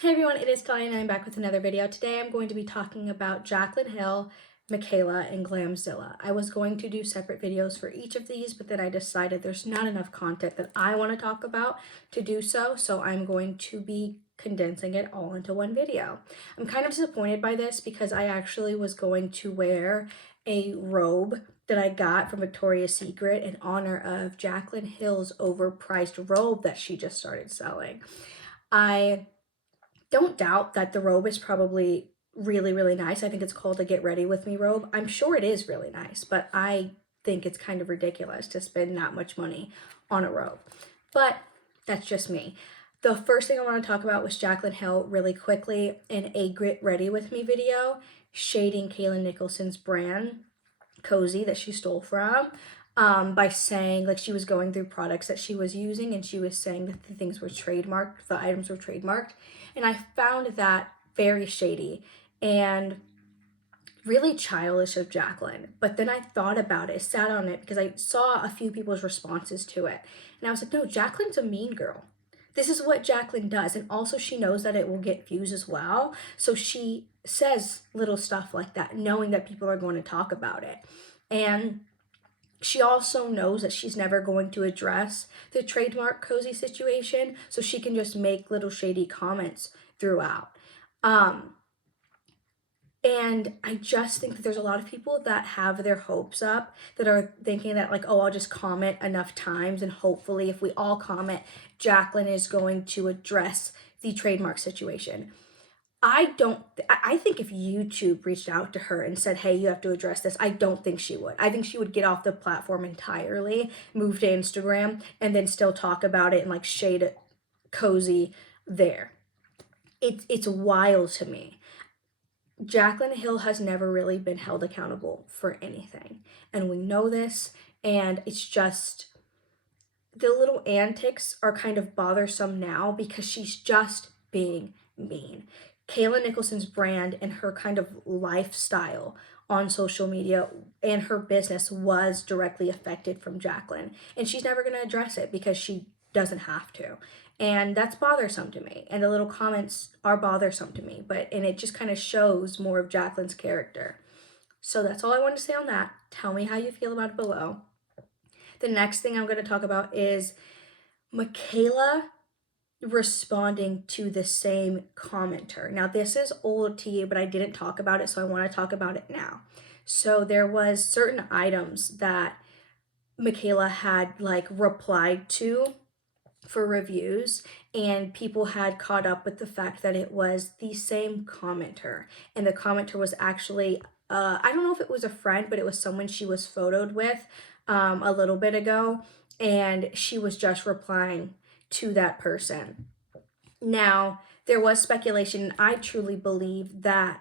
Hey everyone, it is Tali and I'm back with another video. Today I'm going to be talking about Jaclyn Hill, Mikayla, and Glamzilla. I was going to do separate videos for each of these, but then I decided there's not enough content that I want to talk about to do so I'm going to be condensing it all into one video. I'm kind of disappointed by this because I actually was going to wear a robe that I got from Victoria's Secret in honor of Jaclyn Hill's overpriced robe that she just started selling. I don't doubt that the robe is probably really nice. I think it's called a get ready with me robe. I'm sure it is really nice, but I think it's kind of ridiculous to spend that much money on a robe. But that's just me. The first thing I want to talk about was Jaclyn Hill really quickly in a get ready with me video shading Kayla Nicholson's brand Cozy that she stole from, by saying, like, she was going through products that she was using and she was saying that the things were trademarked, the items were trademarked, and I found that very shady and really childish of Jaclyn. But then I thought about it, sat on it, because I saw a few people's responses to it, and I was like, no, Jaclyn's a mean girl. This is what Jaclyn does, and also she knows that it will get views as well, so she says little stuff like that knowing that people are going to talk about it. And she also knows that she's never going to address the trademark Cozy situation, so she can just make little shady comments throughout. And I just think that there's a lot of people that have their hopes up, that are thinking that, like, oh, I'll just comment enough times and hopefully if we all comment, Jaclyn is going to address the trademark situation. I think if YouTube reached out to her and said, hey, you have to address this, I don't think she would. I think she would get off the platform entirely, move to Instagram, and then still talk about it and like shade Cozy there. It's wild to me. Jaclyn Hill has never really been held accountable for anything, and we know this, and it's just the little antics are kind of bothersome now because she's just being mean. Kayla Nicholson's brand and her kind of lifestyle on social media and her business was directly affected from Jaclyn, and she's never going to address it because she doesn't have to. And that's bothersome to me, and the little comments are bothersome to me, and it just kind of shows more of Jaclyn's character. So that's all I wanted to say on that. Tell me how you feel about it below. The next thing I'm going to talk about is Mikayla responding to the same commenter. Now, this is old tea, but I didn't talk about it, so I want to talk about it now. So there was certain items that Mikayla had like replied to for reviews, and people had caught up with the fact that it was the same commenter, and the commenter was actually I don't know if it was a friend, but it was someone she was photoed with a little bit ago, and she was just replying to that person. Now, there was speculation, and I truly believe that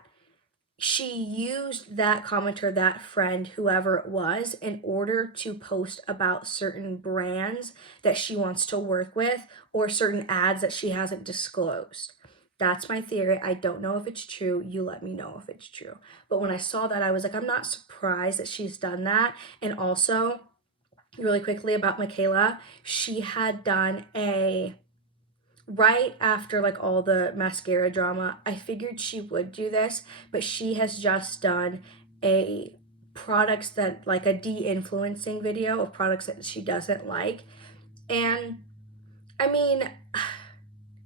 she used that commenter, that friend, whoever it was, in order to post about certain brands that she wants to work with or certain ads that she hasn't disclosed. That's my theory. I don't know if it's true. You let me know if it's true. But when I saw that, I was like, I'm not surprised that she's done that. And also, really quickly about Mikayla, she had done a right after like all the mascara drama. I figured she would do this, but she has just done a products that, like, a de-influencing video of products that she doesn't like. And I mean,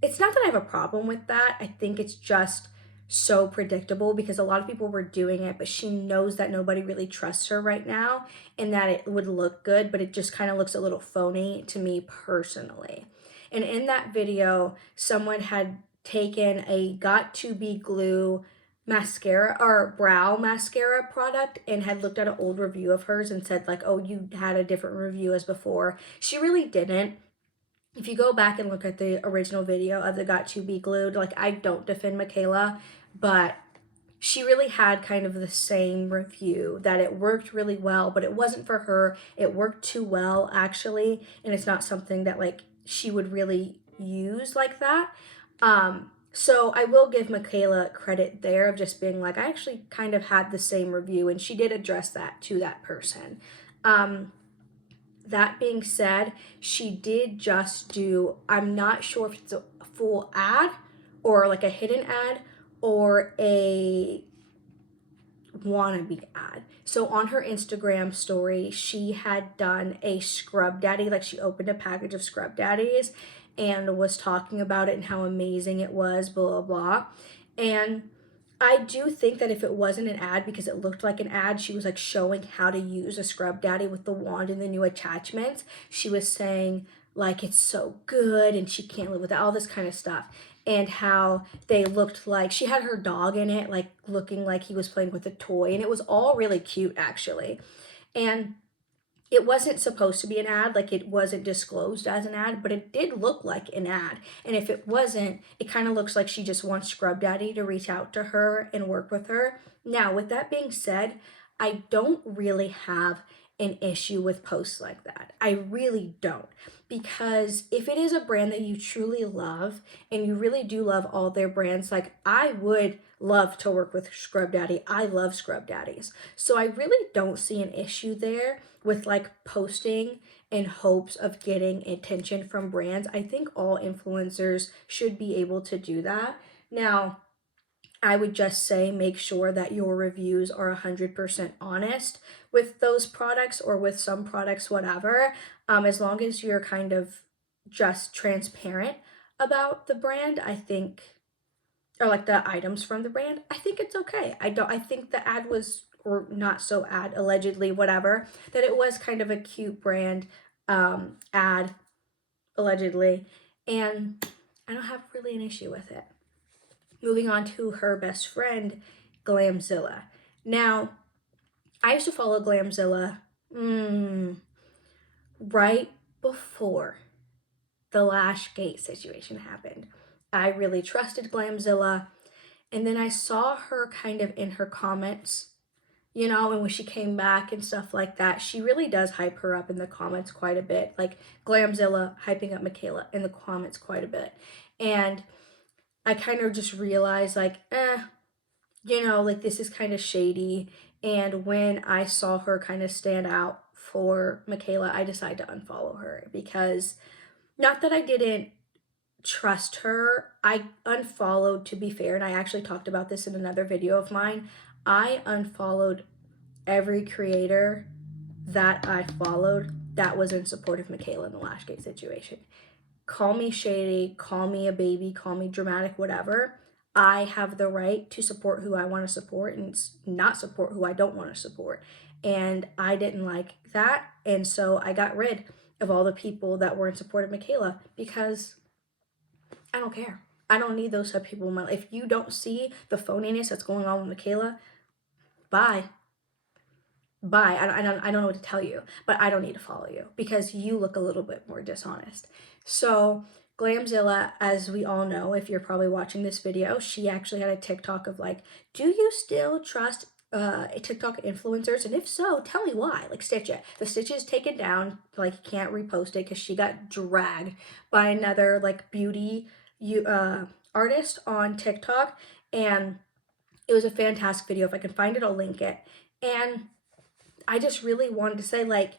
it's not that I have a problem with that. I think it's just so predictable because a lot of people were doing it, but she knows that nobody really trusts her right now and that it would look good, but it just kind of looks a little phony to me personally. And in that video, someone had taken a Got To Be Glue mascara or brow mascara product and had looked at an old review of hers and said, like, oh, you had a different review as before. She really didn't. If you go back and look at the original video of the Got To Be Glued, like, I don't defend Mikayla, but she really had kind of the same review, that it worked really well, but it wasn't for her. It worked too well, actually, and it's not something that, like, she would really use like that. So I will give Mikayla credit there of just being like, I actually kind of had the same review, and she did address that to that person. That being said, she did just do, I'm not sure if it's a full ad or like a hidden ad or a wannabe ad. So on her Instagram story, she had done a scrub daddy, like she opened a package of scrub daddies and was talking about it and how amazing it was, blah, blah, blah. And I do think that if it wasn't an ad, because it looked like an ad, she was like showing how to use a scrub daddy with the wand and the new attachments. She was saying like it's so good and she can't live without all this kind of stuff. And how they looked like she had her dog in it, like looking like he was playing with a toy. And it was all really cute, actually. And it wasn't supposed to be an ad, like it wasn't disclosed as an ad, but it did look like an ad. And if it wasn't, it kind of looks like she just wants Scrub Daddy to reach out to her and work with her. Now, with that being said, I don't really have an issue with posts like that. I really don't. Because if it is a brand that you truly love and you really do love all their brands, like I would love to work with Scrub Daddy. I love Scrub Daddies. So I really don't see an issue there with like posting in hopes of getting attention from brands. I think all influencers should be able to do that. Now, I would just say make sure that your reviews are 100% honest with those products or with some products, whatever. As long as you're kind of just transparent about the brand, I think, or like the items from the brand, I think it's okay. I think the ad was, or not so ad, allegedly, whatever, that it was kind of a cute brand ad, allegedly, and I don't have really an issue with it. Moving on to her best friend, Glamzilla. Now, I used to follow Glamzilla right before the Lash Gate situation happened. I really trusted Glamzilla, and then I saw her kind of in her comments, you know, and when she came back and stuff like that, she really does hype her up in the comments quite a bit. Like Glamzilla hyping up Mikayla in the comments quite a bit. And I kind of just realized like, you know, like this is kind of shady. And when I saw her kind of stand out for Mikayla, I decided to unfollow her because not that I didn't trust her, I unfollowed, to be fair, and I actually talked about this in another video of mine. I unfollowed every creator that I followed that was in support of Mikayla in the Lashgate situation. Call me shady, call me a baby, call me dramatic, whatever. I have the right to support who I want to support and not support who I don't want to support. And I didn't like that. And so I got rid of all the people that were in support of Mikayla because I don't care. I don't need those type of people in my life. If you don't see the phoniness that's going on with Mikayla, bye. Bye. I don't know what to tell you, but I don't need to follow you because you look a little bit more dishonest. So Glamzilla, as we all know, if you're probably watching this video, she actually had a TikTok of like, do you still trust TikTok influencers? And if so, tell me why. Like, stitch it. The stitch is taken down. Like, you can't repost it because she got dragged by another like beauty artist on TikTok. And it was a fantastic video. If I can find it, I'll link it. And I just really wanted to say, like,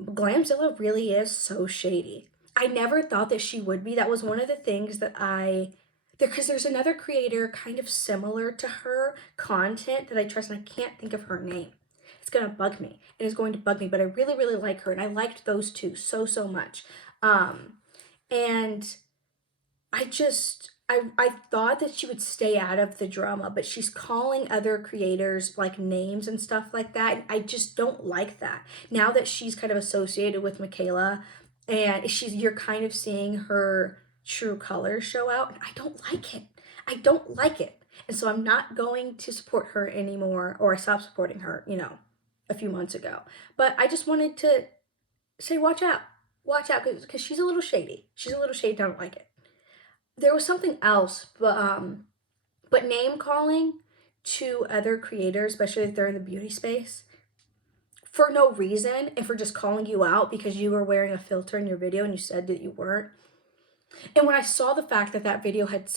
Glamzilla really is so shady. I never thought that she would be. That was one of the things that because there's another creator kind of similar to her content that I trust, and I can't think of her name. It's going to bug me. It is going to bug me, but I really, really like her, and I liked those two so, so much. And I thought that she would stay out of the drama, but she's calling other creators like names and stuff like that. And I just don't like that. Now that she's kind of associated with Mikayla and you're kind of seeing her true colors show out, and I don't like it. I don't like it. And so I'm not going to support her anymore, or I stopped supporting her, you know, a few months ago. But I just wanted to say, watch out. Watch out, because she's a little shady. She's a little shady. I don't like it. There was something else, but name calling to other creators, especially if they're in the beauty space, for no reason, and for just calling you out because you were wearing a filter in your video and you said that you weren't. And when I saw the fact that that girl had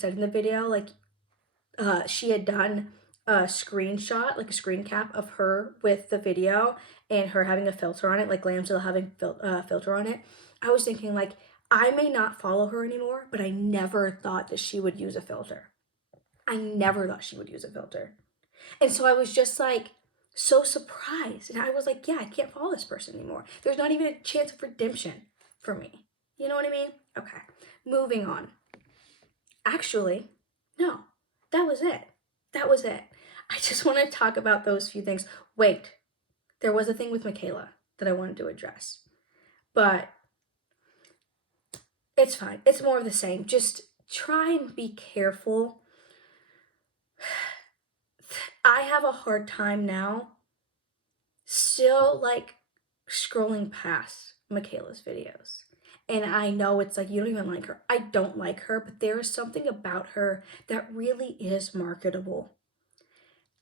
said in the video, like, she had done a screenshot, like a screen cap of her with the video and her having a filter on it, like Glamzilla having filter on it, I was thinking, like, I may not follow her anymore, but I never thought that she would use a filter. I never thought she would use a filter. And so I was just like so surprised. And I was like, yeah, I can't follow this person anymore. There's not even a chance of redemption for me. You know what I mean? Okay, moving on. Actually, no, that was it. That was it. I just want to talk about those few things. Wait, there was a thing with Mikayla that I wanted to address, but it's fine. It's more of the same. Just try and be careful. I have a hard time now still like scrolling past Mikayla's videos. And I know it's like, you don't even like her. I don't like her, but there is something about her that really is marketable.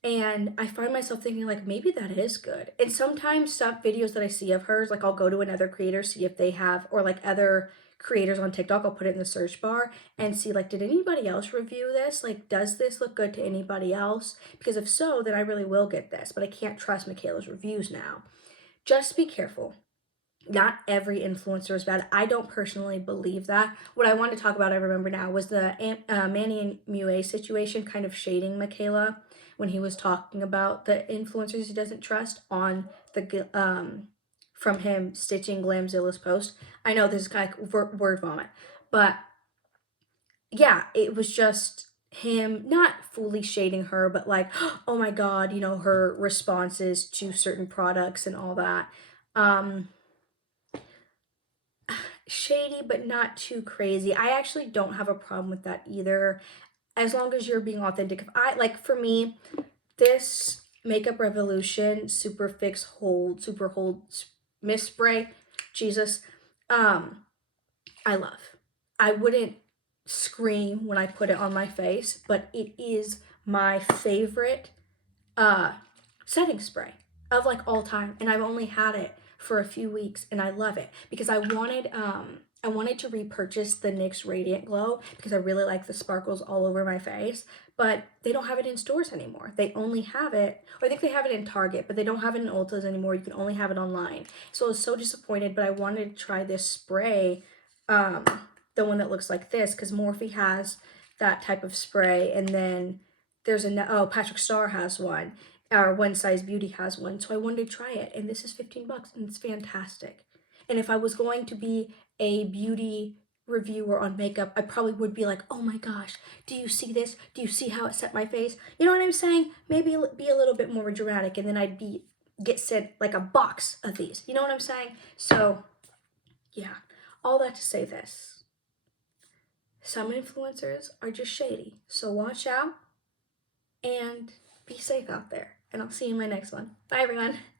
And I find myself thinking like, maybe that is good. And sometimes stuff videos that I see of hers, like I'll go to another creator, see if they have, or like other creators on TikTok, I'll put it in the search bar and see like, did anybody else review this? Like, does this look good to anybody else? Because if so, then I really will get this, but I can't trust Mikayla's reviews now. Just be careful. Not every influencer is bad. I don't personally believe that. What I wanted to talk about, I remember now, was the Manny and Mue situation, kind of shading Mikayla when he was talking about the influencers he doesn't trust on the from him stitching Glamzilla's post. I know this is kind of word vomit, but yeah, it was just him not fully shading her, but like, oh my god, you know, her responses to certain products and all that. Shady, but not too crazy. I actually don't have a problem with that either, as long as you're being authentic. If I like, for me, this Makeup Revolution Super Fix Hold Super Hold Mist Spray, Jesus, I love. I wouldn't scream when I put it on my face, but it is my favorite setting spray of like all time, and I've only had it for a few weeks and I love it because I wanted to repurchase the NYX Radiant Glow because I really like the sparkles all over my face, but they don't have it in stores anymore. They only have it, or I think they have it in Target, but they don't have it in Ulta's anymore. You can only have it online. So I was so disappointed, but I wanted to try this spray, the one that looks like this, because Morphe has that type of spray, and then there's Patrick Starr has one, or One Size Beauty has one, so I wanted to try it, and this is $15 and it's fantastic. And if I was going to be a beauty reviewer on makeup, I probably would be like, oh my gosh, do you see this? Do you see how it set my face? You know what I'm saying? Maybe be a little bit more dramatic, and then I'd get sent like a box of these. You know what I'm saying? So yeah, all that to say this. Some influencers are just shady, so watch out and be safe out there. And I'll see you in my next one. Bye, everyone.